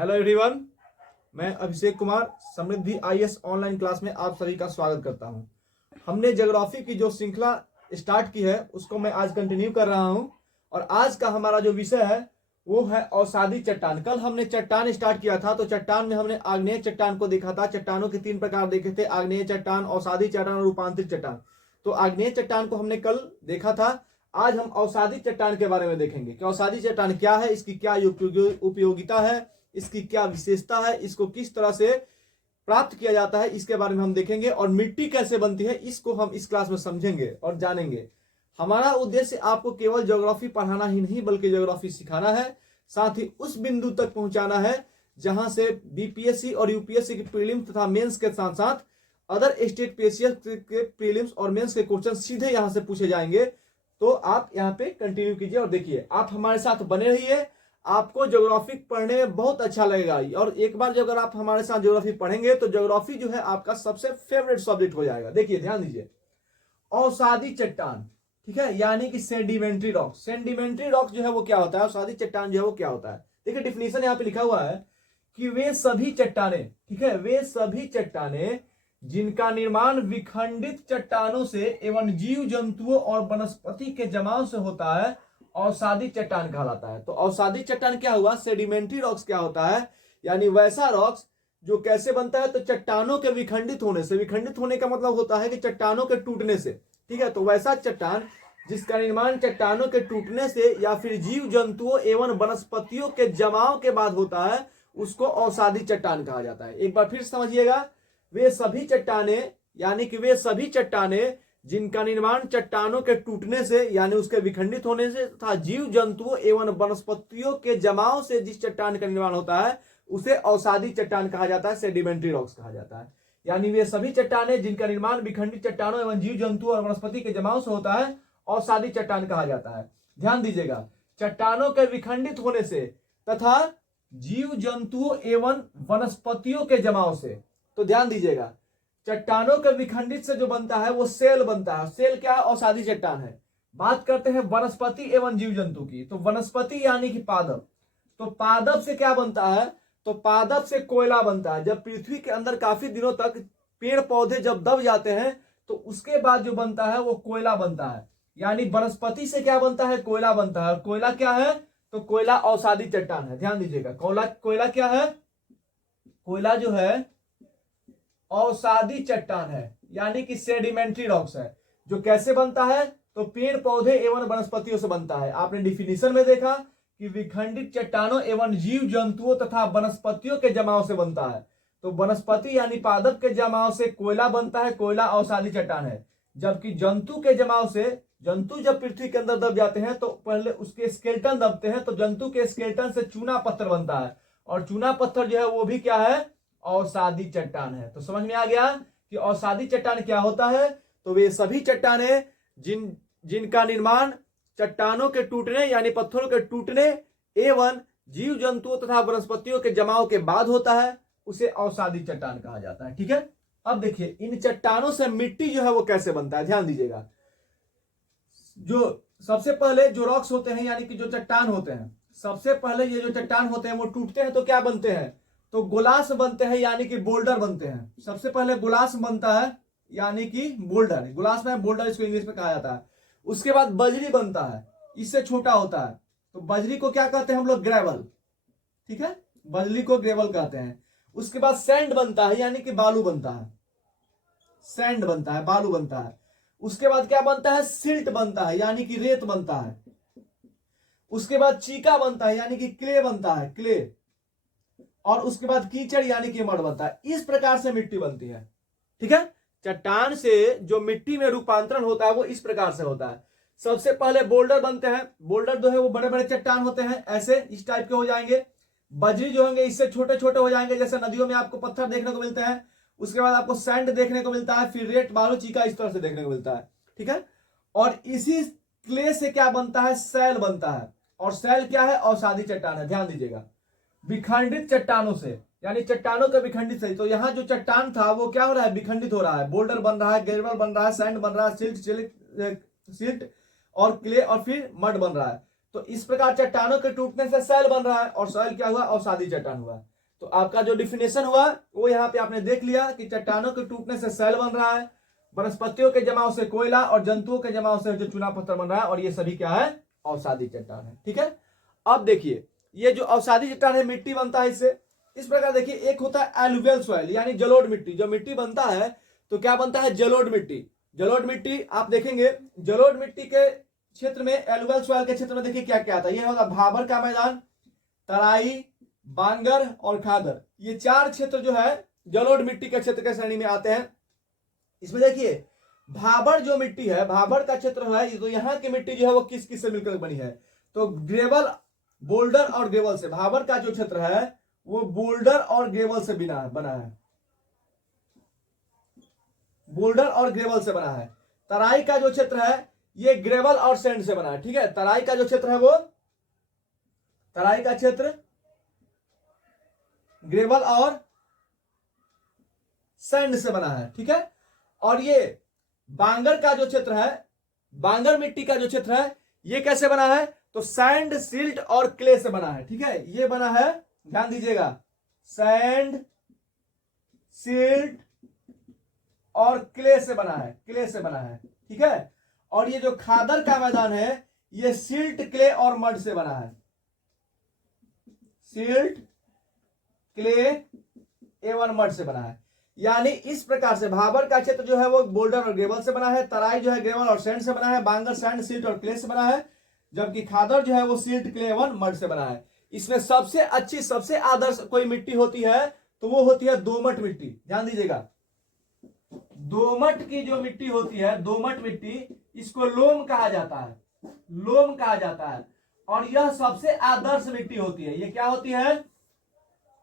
Hello everyone, मैं अभिषेक कुमार समृद्धि IAS online class में आप सभी का स्वागत करता हूं। हमने ज्योग्राफी की जो श्रृंखला स्टार्ट की है उसको मैं आज कंटिन्यू कर रहा हूं और आज का हमारा जो विषय है वो है अवसादी चट्टान। कल हमने चट्टान स्टार्ट किया था तो चट्टान में हमने आग्नेय चट्टान को देखा था। चट्टानों के 3 प्रकार देखे थे, आग्नेय चट्टान, अवसादी चट्टान और रूपांतरित चट्टान। तो आग्नेय चट्टान को हमने कल देखा था। आज हम अवसादी चट्टान के बारे में देखेंगे कि अवसादी चट्टान क्या है, इसकी क्या उपयोगिता है, इसकी क्या विशेषता है, इसको किस तरह से प्राप्त किया जाता है, इसके बारे में हम देखेंगे। और मिट्टी कैसे बनती है इसको हम इस क्लास में समझेंगे और जानेंगे। हमारा उद्देश्य आपको केवल ज्योग्राफी पढ़ाना ही नहीं बल्कि ज्योग्राफी सिखाना है, साथ ही उस बिंदु तक पहुंचाना है जहां से बीपीएससी और यूपीएससी के प्रीलिम्स तथा मेंस के साथ साथ अदर स्टेट पीएससी के प्रीलिम्स और मेंस के क्वेश्चन सीधे यहां से पूछे जाएंगे। तो आप यहाँ पे कंटिन्यू कीजिए और देखिए, आप हमारे साथ बने रहिए। आपको ज्योग्राफी पढ़ने में बहुत अच्छा लगेगा और एक बार जब अगर आप हमारे साथ ज्योग्राफी पढ़ेंगे तो ज्योग्राफी जो है आपका सबसे फेवरेट सब्जेक्ट हो जाएगा। देखिए ध्यान दीजिए, अवसादी चट्टान, ठीक है, यानी कि सेडिमेंट्री रॉक। सेडिमेंट्री रॉक जो है वो क्या होता है, अवसादी चट्टान जो है वो क्या होता है। देखिए डिफिनीशन यहाँ पे लिखा हुआ है कि वे सभी चट्टाने, ठीक है, वे सभी चट्टाने जिनका निर्माण विखंडित चट्टानों से एवं जीव जंतुओं और वनस्पति के जमाव से होता है अवसादी चट्टान कहलाता है। तो अवसादी चट्टान क्या हुआ, सेडिमेंट्री रॉक्स क्या होता है, यानी वैसा रॉक्स जो कैसे बनता है, तो चट्टानों के विखंडित होने से। विखंडित होने का मतलब होता है कि चट्टानों के टूटने से, ठीक है। तो वैसा चट्टान जिसका निर्माण चट्टानों के टूटने से या फिर जीव जंतुओं एवं वनस्पतियों के जमाव के बाद होता है उसको अवसादी चट्टान कहा जाता है। एक बार फिर समझिएगा, वे सभी चट्टाने यानी कि वे सभी चट्टाने जिनका निर्माण चट्टानों के टूटने से यानी उसके विखंडित होने से तथा जीव जंतुओं एवं वनस्पतियों के जमाव से जिस चट्टान का निर्माण होता है उसे अवसादी चट्टान कहा जाता है, सेडिमेंट्री रॉक्स कहा जाता है। यानी वे सभी चट्टाने जिनका निर्माण विखंडित चट्टानों एवं जीव जंतुओं और वनस्पति के जमाव से होता है अवसादी चट्टान कहा जाता है। ध्यान दीजिएगा, चट्टानों के विखंडित होने से तथा जीव जंतुओं एवं वनस्पतियों के जमाव से। तो ध्यान दीजिएगा, चट्टानों के विखंडित से जो बनता है वो सेल बनता है। सेल क्या है, अवसादी चट्टान है। बात करते हैं वनस्पति एवं जीव जंतु की, तो वनस्पति यानी कि पादप। तो पादप से क्या बनता है, तो पादप से कोयला बनता है। जब पृथ्वी के अंदर काफी दिनों तक पेड़ पौधे जब दब जाते हैं तो उसके बाद जो बनता है वो कोयला बनता है। यानी वनस्पति से क्या बनता है, कोयला बनता है। कोयला क्या है, तो कोयला अवसादी चट्टान है। ध्यान दीजिएगा, कोयला क्या है, कोयला जो है अवसादी चट्टान है यानी कि सेडिमेंट्री रॉक्स है। जो कैसे बनता है, तो पेड़ पौधे एवं वनस्पतियों से बनता है। आपने डिफिनीशन में देखा कि विखंडित चट्टानों एवं जीव जंतुओं तथा वनस्पतियों के जमाव से बनता है। तो वनस्पति यानी पादप के जमाव से कोयला बनता है, कोयला अवसादी चट्टान है। जबकि जंतु के जमाव से, जंतु जब पृथ्वी के अंदर दब जाते हैं तो पहले उसके स्केलेटन दबते हैं, तो जंतु के स्केलेटन से चूना पत्थर बनता है और चूना पत्थर जो है वो भी क्या है, अवसादी चट्टान है। तो समझ में आ गया कि अवसादी चट्टान क्या होता है। तो वे सभी चट्टाने जिनका निर्माण चट्टानों के टूटने यानी पत्थरों के टूटने एवं जीव जंतुओं तथा वनस्पतियों के जमाव के बाद होता है उसे अवसादी चट्टान कहा जाता है, ठीक है। अब देखिए इन चट्टानों से मिट्टी जो है वो कैसे बनता है। ध्यान दीजिएगा, जो सबसे पहले जो रॉक्स होते हैं यानी कि जो चट्टान होते हैं, सबसे पहले ये जो चट्टान होते हैं वो टूटते हैं तो क्या बनते हैं, तो गोलास बनते हैं यानी कि बोल्डर बनते हैं। सबसे पहले गोलास बनता है यानी कि बोल्डर, गोलास में बोल्डर इसको इंग्लिश में कहा जाता है। उसके बाद बजरी बनता है, इससे छोटा होता है, तो बजरी को क्या कहते हैं हम लोग, ग्रेवल, ठीक है, बजरी को ग्रेवल कहते हैं। उसके बाद सैंड बनता है यानी कि बालू बनता है, सैंड बनता है, बालू बनता है। उसके बाद क्या बनता है, सिल्ट बनता है यानी कि रेत बनता है। उसके बाद चीका बनता है यानी कि क्ले बनता है, क्ले। और उसके बाद कीचड़ यानी कि मड बनता है। इस प्रकार से मिट्टी बनती है, ठीक है। चट्टान से जो मिट्टी में रूपांतरण होता है वो इस प्रकार से होता है। सबसे पहले बोल्डर बनते हैं। बोल्डर जो है वो बड़े बड़े चट्टान होते हैं, ऐसे इस टाइप के हो जाएंगे। बजरी जो होंगे इससे छोटे छोटे हो जाएंगे, जैसे नदियों में आपको पत्थर देखने को मिलते हैं। उसके बाद आपको सैंड देखने को मिलता है, फिर रेत, बालू, चीका इस तरह से देखने को मिलता है, ठीक है। और इसी क्ले से क्या बनता है, सैल बनता है। और सैल क्या है, अवसादी चट्टान है। ध्यान दीजिएगा, विखंडित चट्टानों से यानी चट्टानों के विखंडित से। तो यहाँ जो चट्टान था वो क्या हो रहा है, विखंडित हो रहा है। बोल्डर बन रहा है, ग्रेवल बन रहा है, सैंड बन रहा है, सिल्ट और क्ले और फिर मड बन रहा है। तो इस प्रकार चट्टानों के टूटने से सैल बन रहा है और सैल क्या हुआ, अवसादी चट्टान हुआ। तो आपका जो डिफिनेशन हुआ वो यहाँ पे आपने देख लिया कि चट्टानों के टूटने से सैल बन रहा है, वनस्पतियों के जमाव से कोयला और जंतुओं के जमाव से जो चूना पत्थर बन रहा है, और ये सभी क्या है, अवसादी चट्टान है। ठीक है, अब देखिए ये जो अवसादी चट्टान है मिट्टी बनता है इससे। इस प्रकार देखिए एक होता है एलुवियल सॉइल यानी जलोढ़ मिट्टी, जो मिट्टी बनता है तो क्या बनता है, जलोढ़ मिट्टी। जलोढ़ मिट्टी आप देखेंगे, जलोढ़ मिट्टी के क्षेत्र में, एलुवियल सॉइल के क्षेत्र में देखिए क्या क्या आता है, ये होगा भाबर का मैदान, तराई, बांगर और खादर। ये चार क्षेत्र जो है जलोढ़ मिट्टी के क्षेत्र के श्रेणी में आते हैं। इसमें देखिए भाबर जो मिट्टी है, भाबर का क्षेत्र है, तो यहाँ की मिट्टी जो है वो किस किस से मिलकर बनी है, तो ग्रेवल, बोल्डर और ग्रेवल से। भाबर का जो क्षेत्र है वो बोल्डर और ग्रेवल से बना है, बोल्डर और ग्रेवल से बना है। तराई का जो क्षेत्र है ये ग्रेवल और सैंड से बना है। ठीक है, तराई का जो क्षेत्र है वो, तराई का क्षेत्र ग्रेवल और सैंड से बना है। ठीक है, और ये बांगर का जो क्षेत्र है, बांगर मिट्टी का जो क्षेत्र है ये कैसे बना है, तो सैंड, सिल्ट और क्ले से बना है। ठीक है, ये बना है, ध्यान दीजिएगा, सैंड, सिल्ट और क्ले से बना है, क्ले से बना है। ठीक है, और ये जो खादर का मैदान है ये सिल्ट, क्ले और मड से बना है, सिल्ट, क्ले एवं मड से बना है। यानी इस प्रकार से भाबर का क्षेत्र जो है वो बोल्डर और ग्रेवल से बना है, तराई जो है ग्रेवल और सैंड से बना है, बांगर सैंड, सिल्ट और क्ले से बना है, जबकि खादर जो है वो सिल्ट, क्ले एवं मड से बना है। इसमें सबसे अच्छी, सबसे आदर्श कोई मिट्टी होती है तो वो होती है दोमट मिट्टी। ध्यान दीजिएगा, दोमट की जो मिट्टी होती है, दोमट मिट्टी, इसको लोम कहा जाता है, लोम कहा जाता है, और यह सबसे आदर्श मिट्टी होती है। ये क्या होती है,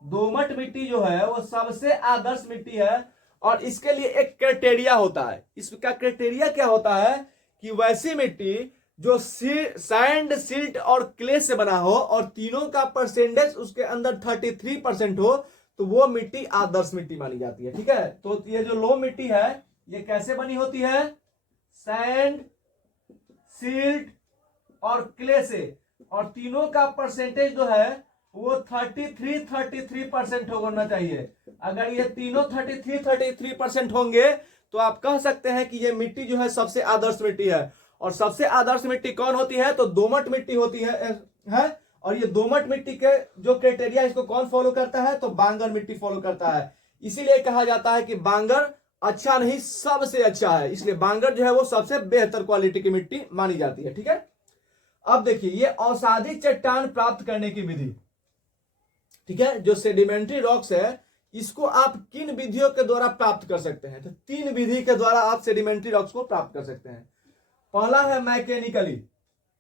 दोमट मिट्टी जो है वो सबसे आदर्श मिट्टी है। और इसके लिए एक क्राइटेरिया होता है, इसका क्राइटेरिया क्या होता है कि वैसी मिट्टी जो सैंड, सिल्ट और क्ले से बना हो और तीनों का परसेंटेज उसके अंदर 33% हो, तो वो मिट्टी आदर्श मिट्टी मानी जाती है। ठीक है, तो ये जो लो मिट्टी है ये कैसे बनी होती है, सैंड, सिल्ट और क्ले से, और तीनों का परसेंटेज जो है वो 33% होना चाहिए। अगर ये तीनों 33% होंगे तो आप कह सकते हैं कि ये मिट्टी जो है सबसे आदर्श मिट्टी है। और सबसे आदर्श मिट्टी कौन होती है, तो दोमट मिट्टी होती है। और ये दोमट मिट्टी के जो क्राइटेरिया इसको कौन फॉलो करता है, तो बांगर मिट्टी फॉलो करता है। इसीलिए कहा जाता है कि बांगर अच्छा नहीं सबसे अच्छा है, इसलिए बांगर जो है वो सबसे बेहतर क्वालिटी की मिट्टी मानी जाती है। ठीक है, अब देखिए ये अवसादी चट्टान प्राप्त करने की विधि। ठीक है, जो सेडिमेंट्री रॉक्स है इसको आप किन विधियों के द्वारा प्राप्त कर सकते हैं, तो 3 विधि के द्वारा आप सेडिमेंट्री रॉक्स को प्राप्त कर सकते हैं। पहला है मैकेनिकली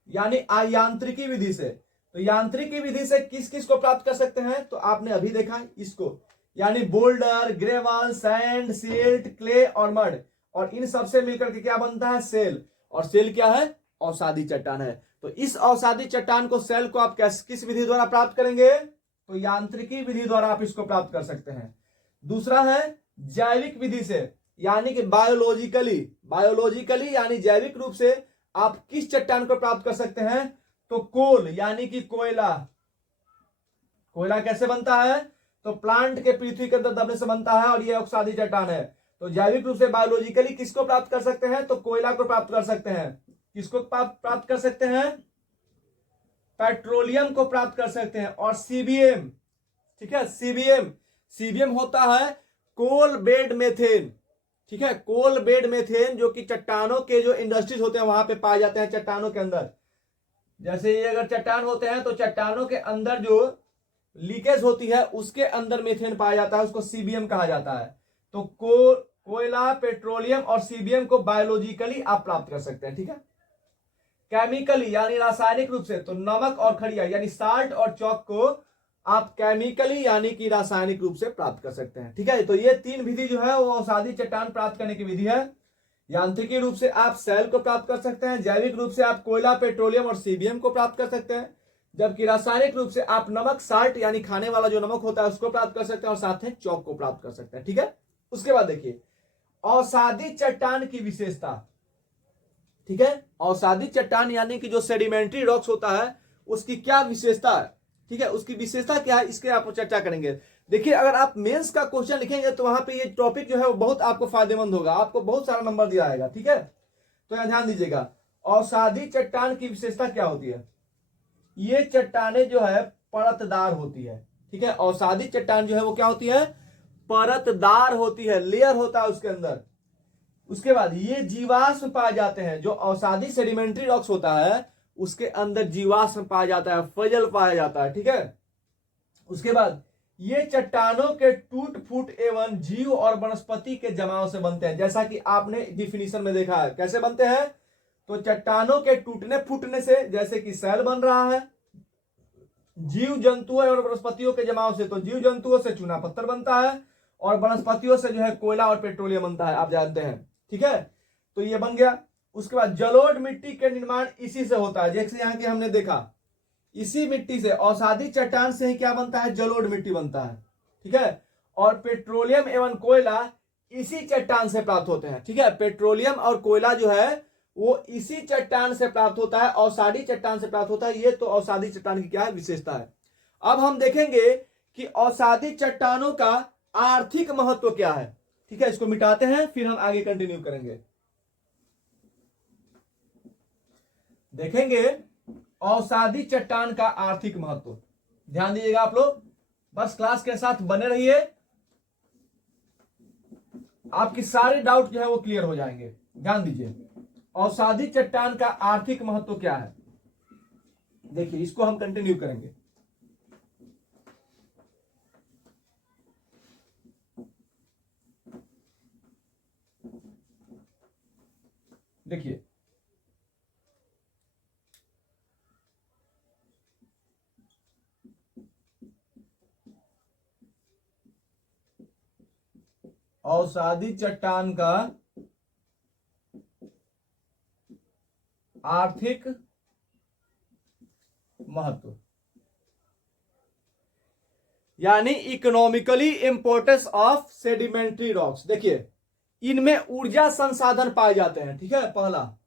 यानी यांत्रिकी विधि से। तो यांत्रिकी विधि से किस किस को प्राप्त कर सकते हैं, तो आपने अभी देखा इसको, यानी boulder, gravel, sand, silt, clay और मड, और इन सबसे मिलकर के क्या बनता है, सेल। और सेल क्या है, अवसादी चट्टान है। तो इस अवसादी चट्टान को, सेल को आप किस विधि द्वारा प्राप्त करेंगे, तो यांत्रिकी विधि द्वारा आप इसको प्राप्त कर सकते हैं। दूसरा है जैविक विधि से यानी कि बायोलॉजिकली, बायोलॉजिकली यानी जैविक रूप से आप किस चट्टान को प्राप्त कर सकते हैं, तो कोल यानी कि कोयला। कोयला कैसे बनता है, तो प्लांट के पृथ्वी के अंदर दबने से बनता है और यह अवसादी चट्टान है। तो जैविक रूप से बायोलॉजिकली किसको प्राप्त कर सकते हैं, तो कोयला को प्राप्त कर सकते हैं। किसको प्राप्त कर सकते हैं, पेट्रोलियम को प्राप्त कर सकते हैं। और सीबीएम, ठीक है, सीबीएम होता है कोल बेड मेथेन। ठीक है, कोल बेड मेथेन जो कि चट्टानों के जो इंडस्ट्रीज होते हैं वहां पे पाए जाते हैं, चट्टानों के अंदर। जैसे ये अगर चट्टान होते हैं तो चट्टानों के अंदर जो लीकेज होती है उसके अंदर मेथेन पाया जाता है, उसको सीबीएम कहा जाता है। तो कोयला, पेट्रोलियम और सीबीएम को बायोलॉजिकली आप प्राप्त कर सकते हैं। ठीक है, केमिकली यानी रासायनिक रूप से, तो नमक और खड़िया यानी साल्ट और चौक को आप केमिकली यानी कि रासायनिक रूप से प्राप्त कर सकते हैं। ठीक है, तो ये 3 विधि जो है वो अवसादी चट्टान प्राप्त करने की विधि है। यांत्रिकी रूप से आप सेल को प्राप्त कर सकते हैं, जैविक रूप से आप कोयला, पेट्रोलियम और सीबीएम को प्राप्त कर सकते हैं, जबकि रासायनिक रूप से आप नमक, साल्ट यानी खाने वाला जो नमक होता है उसको प्राप्त कर सकते हैं और साथ में चौक को प्राप्त कर सकते हैं। ठीक है, उसके बाद देखिए अवसादी चट्टान की विशेषता। ठीक है, अवसादी चट्टान यानी कि जो सेडिमेंट्री रॉक्स होता है उसकी क्या विशेषता है। ठीक है, उसकी विशेषता क्या है इसके आप चर्चा करेंगे। देखिए अगर आप मेंस का क्वेश्चन लिखेंगे तो वहां पे ये टॉपिक जो है वो बहुत आपको फायदेमंद होगा, आपको बहुत सारा नंबर दिया आएगा। ठीक है, तो यहां ध्यान दीजिएगा, अवसादी चट्टान की विशेषता क्या होती है? ये चट्टाने जो है परतदार होती है। ठीक है, अवसादी चट्टान जो है वो क्या होती है? परतदार होती है, लेयर होता है उसके अंदर। उसके बाद ये जीवाश्म पाए जाते हैं, जो अवसादी सेडिमेंट्री रॉक्स होता है उसके अंदर जीवाश्म पाया जाता है, फजल पाया जाता है। ठीक है, उसके बाद ये चट्टानों के टूट फूट एवं जीव और वनस्पति के जमाव से बनते हैं, जैसा कि आपने डिफिनीशन में देखा है। कैसे बनते हैं? तो चट्टानों के टूटने फूटने से, जैसे कि सेल बन रहा है, जीव जंतुओं और वनस्पतियों के जमाव से, तो जीव जंतुओं से चूना पत्थर बनता है और वनस्पतियों से जो है कोयला और पेट्रोलियम बनता है, आप जानते हैं। ठीक है, तो ये बन गया। उसके बाद जलोढ़ मिट्टी के निर्माण इसी से होता है, जैसे यहां के हमने देखा, इसी मिट्टी से, अवसादी चट्टान से ही क्या बनता है? जलोढ़ मिट्टी बनता है। ठीक है, और पेट्रोलियम एवं कोयला इसी चट्टान से प्राप्त होते हैं। ठीक है, पेट्रोलियम और कोयला जो है वो इसी चट्टान से प्राप्त होता है, अवसादी चट्टान से प्राप्त होता है। ये तो अवसादी चट्टान की क्या है? विशेषता है। अब हम देखेंगे कि अवसादी चट्टानों का आर्थिक महत्व क्या है। ठीक है, इसको मिटाते हैं फिर हम आगे कंटिन्यू करेंगे। देखेंगे अवसादी चट्टान का आर्थिक महत्व। ध्यान दीजिएगा आप लोग, बस क्लास के साथ बने रहिए, आपकी सारे डाउट जो है वो क्लियर हो जाएंगे। ध्यान दीजिए, अवसादी चट्टान का आर्थिक महत्व क्या है? देखिए इसको हम कंटिन्यू करेंगे। देखिए अवसादी चट्टान का आर्थिक महत्व, यानी economically importance of sedimentary rocks. देखिए इनमें ऊर्जा संसाधन पाए जाते हैं। ठीक है, पहला,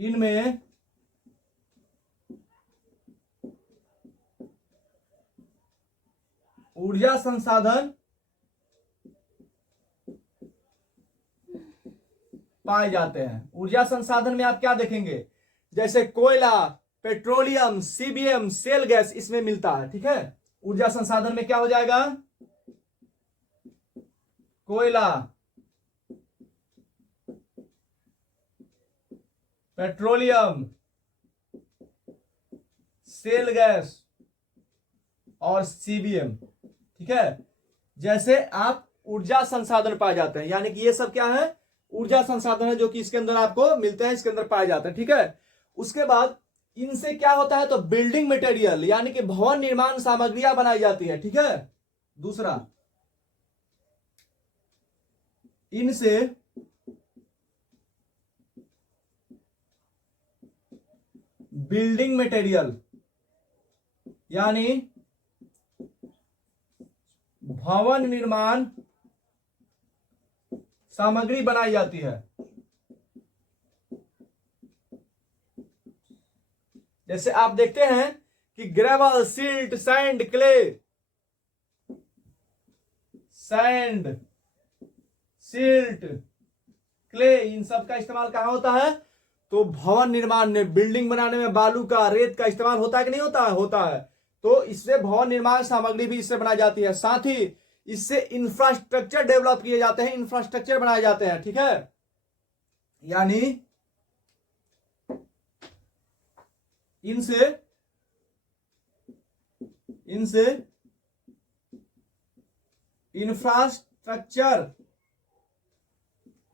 इनमें ऊर्जा संसाधन पाए जाते हैं। ऊर्जा संसाधन में आप क्या देखेंगे? जैसे कोयला, पेट्रोलियम, सीबीएम, सेल गैस इसमें मिलता है। ठीक है, ऊर्जा संसाधन में क्या हो जाएगा? कोयला, पेट्रोलियम, सेल गैस और सीबीएम। ठीक है, जैसे आप ऊर्जा संसाधन पाए जाते हैं, यानी कि ये सब क्या है? ऊर्जा संसाधन है जो कि इसके अंदर आपको मिलते हैं, इसके अंदर पाए जाते हैं। ठीक है, उसके बाद इनसे क्या होता है? तो बिल्डिंग मटेरियल यानी कि भवन निर्माण सामग्रियां बनाई जाती है। ठीक है, दूसरा, इनसे बिल्डिंग मटेरियल यानी भवन निर्माण सामग्री बनाई जाती है। जैसे आप देखते हैं कि gravel, silt, sand, clay, sand, silt, clay, इन सब का इस्तेमाल कहां होता है? तो भवन निर्माण में, बिल्डिंग बनाने में बालू का, रेत का इस्तेमाल होता है कि नहीं होता है? होता है। तो इससे भवन निर्माण सामग्री भी इससे बनाई जाती है, साथ ही इससे इंफ्रास्ट्रक्चर डेवलप किए जाते हैं, इंफ्रास्ट्रक्चर बनाए जाते हैं। ठीक है, यानी इनसे इंफ्रास्ट्रक्चर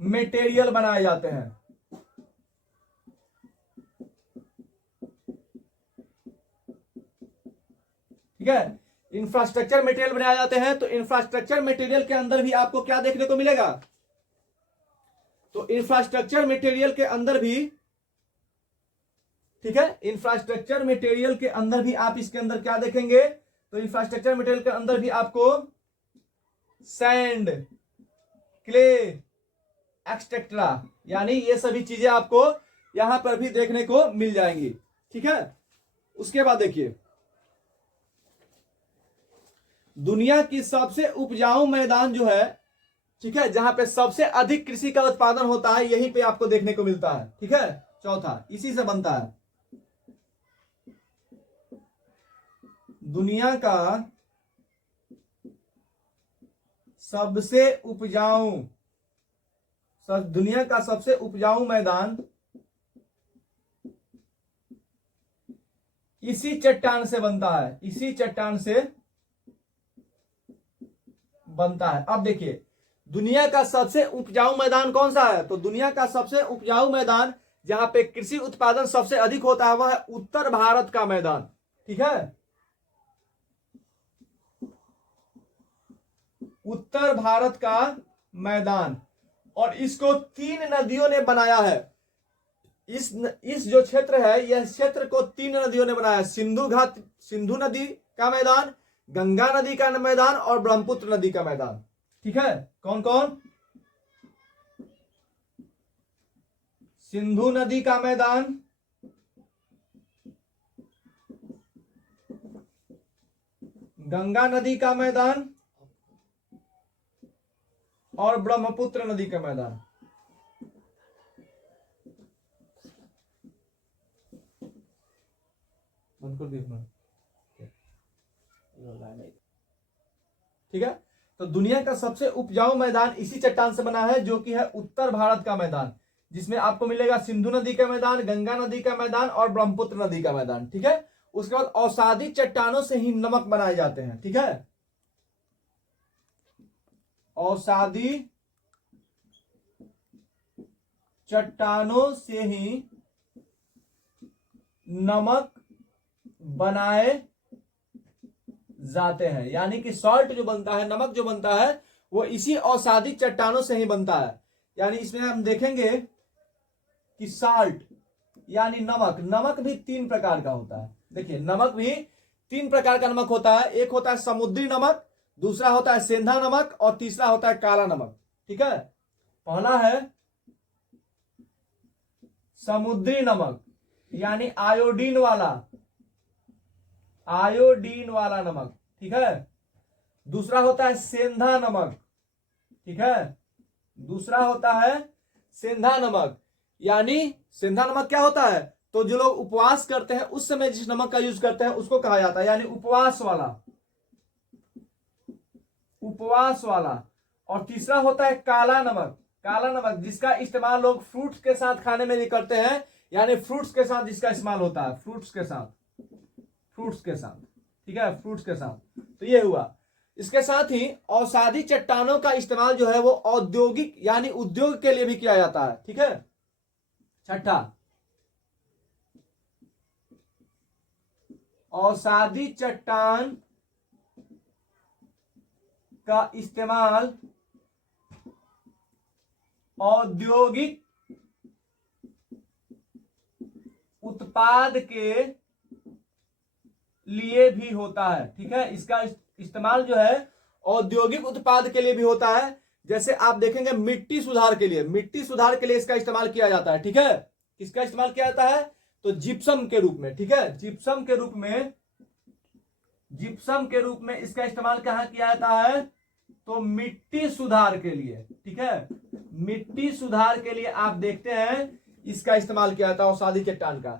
मटेरियल बनाए जाते हैं। ठीक है, इंफ्रास्ट्रक्चर मटेरियल बनाए जाते हैं। तो इंफ्रास्ट्रक्चर मटेरियल के अंदर भी आपको क्या देखने को मिलेगा? तो इंफ्रास्ट्रक्चर मटेरियल के अंदर भी, ठीक है, इंफ्रास्ट्रक्चर मटेरियल के अंदर भी आप इसके अंदर क्या देखेंगे? तो इंफ्रास्ट्रक्चर मटेरियल के अंदर भी आपको सैंड, क्ले, एक्सट्रेक्ट्रा, यानी ये सभी चीजें आपको यहां पर भी देखने को मिल जाएंगी। ठीक है, उसके बाद देखिए दुनिया की सबसे उपजाऊ मैदान जो है, ठीक है, जहां पे सबसे अधिक कृषि का उत्पादन होता है, यहीं पे आपको देखने को मिलता है। ठीक है, चौथा इसी से बनता है। दुनिया का सबसे उपजाऊ दुनिया का सबसे उपजाऊ मैदान इसी चट्टान से बनता है, इसी चट्टान से बनता है। अब देखिए, दुनिया का सबसे उपजाऊ मैदान कौन सा है? तो दुनिया का सबसे उपजाऊ मैदान जहां पे कृषि उत्पादन सबसे अधिक होता है वह है उत्तर भारत का मैदान। ठीक है, उत्तर भारत का मैदान, और इसको 3 नदियों ने बनाया है। इस जो क्षेत्र है, यह क्षेत्र को 3 नदियों ने बनाया है। सिंधु नदी का मैदान, गंगा नदी का मैदान और ब्रह्मपुत्र नदी का मैदान। ठीक है, कौन कौन? सिंधु नदी का मैदान, गंगा नदी का मैदान और ब्रह्मपुत्र नदी का मैदान। बंद कर दिया। ठीक है, तो दुनिया का सबसे उपजाऊ मैदान इसी चट्टान से बना है, जो कि है उत्तर भारत का मैदान, जिसमें आपको मिलेगा सिंधु नदी का मैदान, गंगा नदी का मैदान और ब्रह्मपुत्र नदी का मैदान। ठीक है, उसके बाद औषधि चट्टानों से ही नमक बनाए जाते हैं। ठीक है, औषधि चट्टानों से ही नमक बनाए जाते हैं, यानी कि सॉल्ट जो बनता है, नमक जो बनता है, वो इसी औषधि चट्टानों से ही बनता है। यानी इसमें हम देखेंगे कि साल्ट यानी नमक भी 3 प्रकार का होता है। देखिए, नमक भी 3 प्रकार का नमक होता है। एक होता है समुद्री नमक, दूसरा होता है सेंधा नमक और तीसरा होता है काला नमक। ठीक है, पहला है समुद्री नमक यानी आयोडीन वाला नमक। ठीक है, दूसरा होता है सेंधा नमक। ठीक है, दूसरा होता है सेंधा नमक, यानी सेंधा नमक क्या होता है? तो जो लोग उपवास करते हैं उस समय जिस नमक का यूज करते हैं उसको कहा जाता है, यानी उपवास वाला। और तीसरा होता है काला नमक जिसका इस्तेमाल लोग फ्रूट्स के साथ खाने में भी करते हैं, यानी फ्रूट्स के साथ जिसका इस्तेमाल होता है, फ्रूट्स के साथ। ठीक है, फ्रूट्स के साथ। तो ये हुआ। इसके साथ ही औषधि चट्टानों का इस्तेमाल जो है वो औद्योगिक यानी उद्योग के लिए भी किया जाता है। ठीक है, छठा, औषधि चट्टान का इस्तेमाल औद्योगिक उत्पाद के लिए भी होता है। ठीक है, इसका इस्तेमाल जो है औद्योगिक उत्पाद के लिए भी होता है। जैसे आप देखेंगे मिट्टी सुधार के लिए इसका इस्तेमाल किया जाता है। ठीक है, किसका इस्तेमाल किया जाता है? तो जिप्सम के रूप में। ठीक है, जिप्सम के रूप में इसका इस्तेमाल कहां किया जाता है? तो मिट्टी सुधार के लिए। ठीक है, मिट्टी सुधार के लिए आप देखते हैं इसका इस्तेमाल किया जाता है औषधि चट्टान का।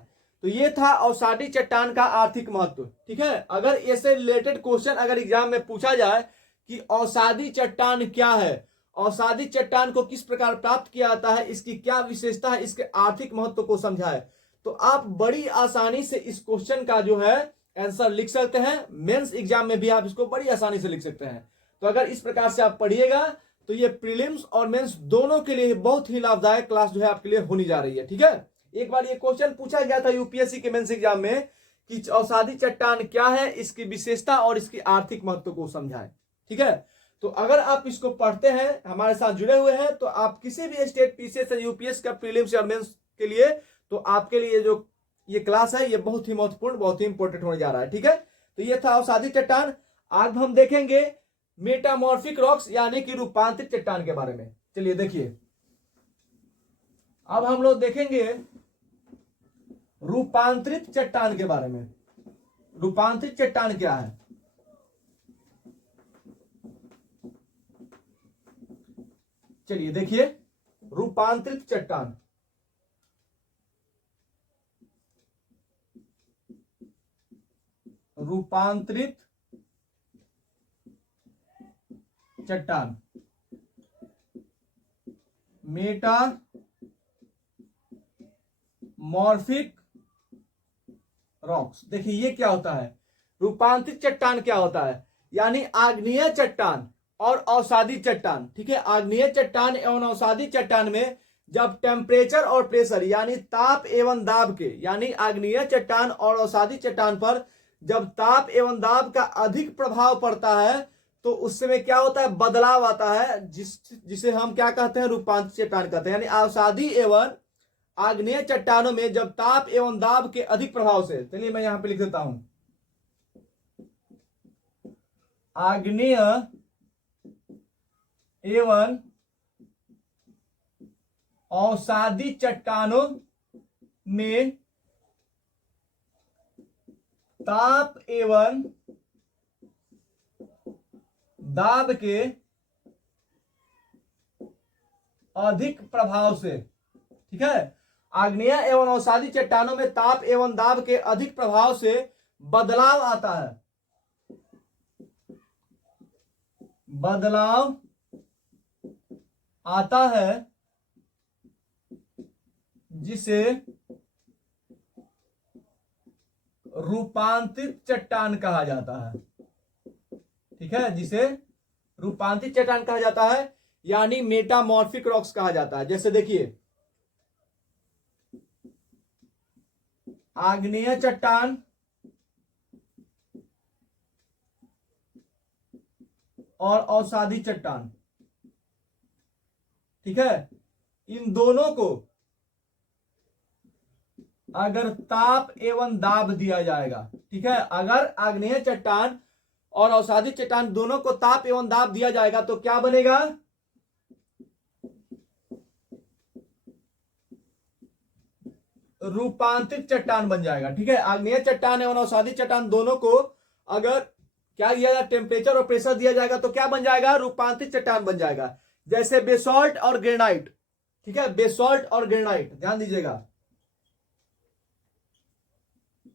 तो ये था औषधि चट्टान का आर्थिक महत्व। ठीक है, अगर इससे रिलेटेड क्वेश्चन अगर एग्जाम में पूछा जाए कि औषधि चट्टान क्या है, औषधि चट्टान को किस प्रकार प्राप्त किया जाता है, इसकी क्या विशेषता है, इसके आर्थिक महत्व को समझाए, तो आप बड़ी आसानी से इस क्वेश्चन का जो है आंसर लिख सकते हैं। मेंस एग्जाम में भी आप इसको बड़ी आसानी से लिख सकते हैं। तो अगर इस प्रकार से आप पढ़िएगा तो ये प्रीलिम्स और मेंस दोनों के लिए बहुत ही लाभदायक क्लास जो है आपके लिए होने जा रही है। ठीक है, एक बार ये क्वेश्चन पूछा गया था यूपीएससी के मेंस एग्जाम में कि औषधि चट्टान क्या है, इसकी विशेषता और इसकी आर्थिक महत्व को समझाएं। ठीक है, तो अगर आप इसको पढ़ते हैं, हमारे साथ जुड़े हुए हैं, तो आप किसी भी स्टेट पीसीएस या यूपीएससी का प्रीलिम्स या मेंस के लिए, तो आपके लिए जो ये क्लास है ये बहुत ही महत्वपूर्ण, बहुत ही इंपॉर्टेंट होने जा रहा है। ठीक है, तो ये था औषधि चट्टान। आज हम देखेंगे मेटामॉर्फिक रॉक्स यानी कि रूपांतरित चट्टान के बारे में। चलिए देखिए, अब हम लोग देखेंगे रूपांतरित चट्टान के बारे में। रूपांतरित चट्टान क्या है? चलिए देखिए, रूपांतरित चट्टान, रूपांतरित चट्टान, मेटामॉर्फिक रॉक्स। देखिए ये क्या होता है, रूपांतरित चट्टान क्या होता है, यानी आग्नेय चट्टान और अवसादी चट्टान। ठीक है, आग्नेय चट्टान एवं अवसादी चट्टान में जब टेम्परेचर और प्रेशर यानी ताप एवं दाब के, यानी आग्नेय चट्टान और अवसादी चट्टान पर जब ताप एवं दाब का अधिक प्रभाव पड़ता है तो उस समय क्या होता है, बदलाव आता है, जिसे हम क्या कहते हैं, रूपांतरित चट्टान कहते हैं। यानी अवसादी एवं आग्नेय चट्टानों में जब ताप एवं दाब के अधिक प्रभाव से, चलिए मैं यहां पे लिख देता हूं, आग्नेय एवं अवसादी चट्टानों में ताप एवं दाब के अधिक प्रभाव से, ठीक है, आग्नेय एवं अवसादी चट्टानों में ताप एवं दाब के अधिक प्रभाव से बदलाव आता है, बदलाव आता है, जिसे रूपांतरित चट्टान कहा जाता है। ठीक है, जिसे रूपांतरित चट्टान कहा जाता है, यानी मेटामॉर्फिक रॉक्स कहा जाता है। जैसे देखिए, आग्नेय चट्टान और अवसादी चट्टान, ठीक है, इन दोनों को अगर ताप एवं दाब दिया जाएगा, ठीक है, अगर आग्नेय चट्टान और अवसादी चट्टान दोनों को ताप एवं दाब दिया जाएगा तो क्या बनेगा, रूपांतरित चट्टान बन जाएगा। ठीक है, आग्नेय चट्टान एवं अवसादी चट्टान दोनों को अगर क्या दिया जाए, टेम्परेचर और प्रेशर दिया जाएगा तो क्या बन जाएगा, रूपांतरित चट्टान बन जाएगा। जैसे बेसॉल्ट और ग्रेनाइट, ठीक है, बेसॉल्ट और ग्रेनाइट, ध्यान दीजिएगा,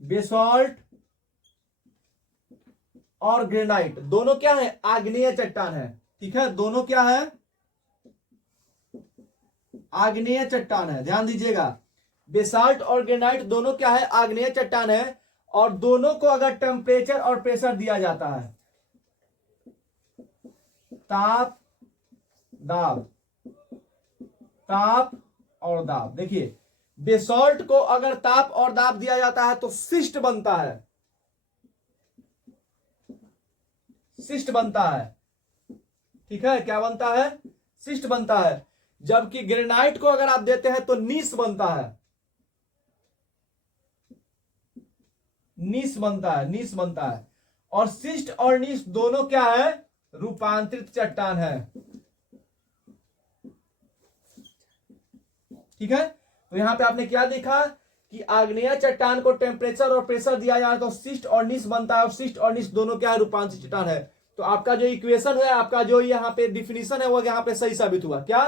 बेसॉल्ट और ग्रेनाइट दोनों क्या है, आग्नेय चट्टान है। ठीक है, दोनों क्या है, आग्नेय चट्टान है। ध्यान दीजिएगा, बेसाल्ट और ग्रेनाइट दोनों क्या है, आग्नेय चट्टान है, और दोनों को अगर टेम्परेचर और प्रेशर दिया जाता है, ताप दाब, ताप और दाब। देखिए, बेसॉल्ट को अगर ताप और दाब दिया जाता है तो शिस्ट बनता है, शिस्ट बनता है। ठीक है, क्या बनता है, शिस्ट बनता है। जबकि ग्रेनाइट को अगर आप देते हैं तो नीस बनता है, नीस बनता है, नीस बनता है। और शिस्ट और नीस दोनों क्या है, रूपांतरित चट्टान है। ठीक है, तो यहां पे आपने क्या देखा कि आग्नेय चट्टान को टेम्परेचर और प्रेशर दिया जाए तो शिस्ट और नीस बनता है, और शिस्ट और नीस दोनों क्या है, रूपांतरित चट्टान है। तो आपका जो इक्वेशन है, आपका जो यहाँ पे डिफिनीशन है, वो यहाँ पे सही साबित हुआ। क्या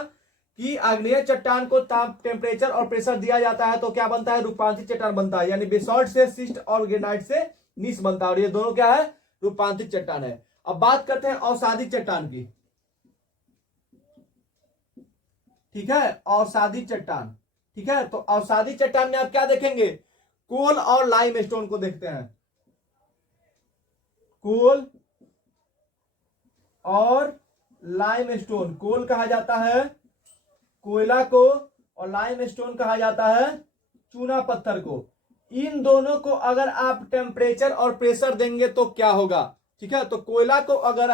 कि आग्नेय चट्टान को ताप, टेम्परेचर और प्रेशर दिया जाता है तो क्या बनता है, रूपांतरित चट्टान बनता है। यानी बेसॉल्ट से शिस्ट और ग्रेनाइट से नीस बनता है, और ये दोनों क्या है, रूपांतरित चट्टान है। अब बात करते हैं अवसादी चट्टान की। ठीक है, अवसादी चट्टान। ठीक है, तो अवसादी चट्टान में आप क्या देखेंगे, कोल और लाइम स्टोन को देखते हैं। कोल और लाइम स्टोन, कोल कहा जाता है कोयला को, और लाइम स्टोन कहा जाता है चूना पत्थर को। इन दोनों को अगर आप टेम्परेचर और प्रेशर देंगे तो क्या होगा। ठीक है, तो कोयला को अगर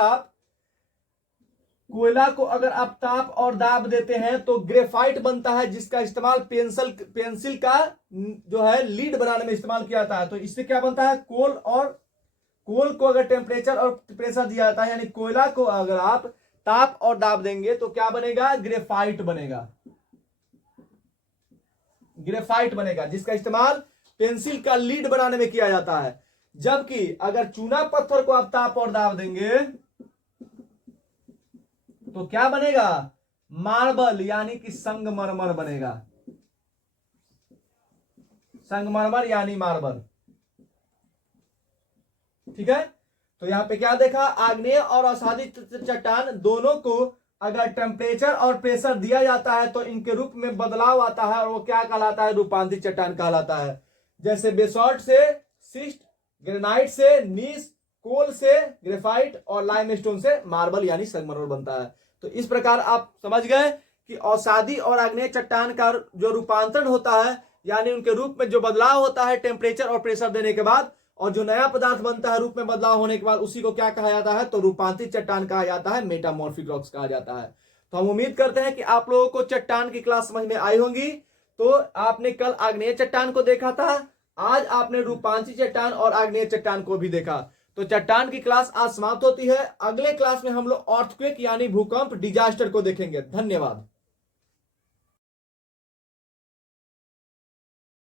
आप ताप और दाब देते हैं तो ग्रेफाइट बनता है, जिसका इस्तेमाल पेंसिल का जो है लीड बनाने में इस्तेमाल किया जाता है। तो इससे क्या बनता है, कोल को अगर टेम्परेचर और प्रेशर दिया जाता है, यानी कोयला को अगर आप ताप और दाब देंगे तो क्या बनेगा, ग्रेफाइट बनेगा, ग्रेफाइट बनेगा, जिसका इस्तेमाल पेंसिल का लीड बनाने में किया जाता है। जबकि अगर चूना पत्थर को आप ताप और दाब देंगे तो क्या बनेगा, मार्बल यानी कि संगमरमर बनेगा, संगमरमर यानी मार्बल। ठीक है, तो यहां पे क्या देखा, आग्नेय और अवसादी चट्टान दोनों को अगर टेम्परेचर और प्रेशर दिया जाता है तो इनके रूप में बदलाव आता है और वो क्या कहलाता है, रूपांतरित चट्टान कहलाता है। जैसे बेसॉल्ट से सिस्ट, ग्रेनाइट से नीस, कोल से ग्रेफाइट और लाइमस्टोन से मार्बल यानी संगमरमर बनता है। तो इस प्रकार आप समझ गए कि अवसादी और आग्नेय चट्टान का जो रूपांतरण होता है यानी उनके रूप में जो बदलाव होता है टेम्परेचर और प्रेशर देने के बाद, और जो नया पदार्थ बनता है रूप में बदलाव होने के बाद, उसी को क्या कहा जाता है, तो रूपांतरित चट्टान कहा जाता है, मेटामॉर्फिक रॉक्स कहा जाता है। तो हम उम्मीद करते हैं कि आप लोगों को चट्टान की क्लास समझ में आई होंगी। तो आपने कल आग्नेय चट्टान को देखा था, आज आपने रूपांतरित चट्टान और आग्नेय चट्टान को भी देखा। तो चट्टान की क्लास आज समाप्त होती है। अगले क्लास में हम लोग अर्थक्वेक यानी भूकंप, डिजास्टर को देखेंगे। धन्यवाद।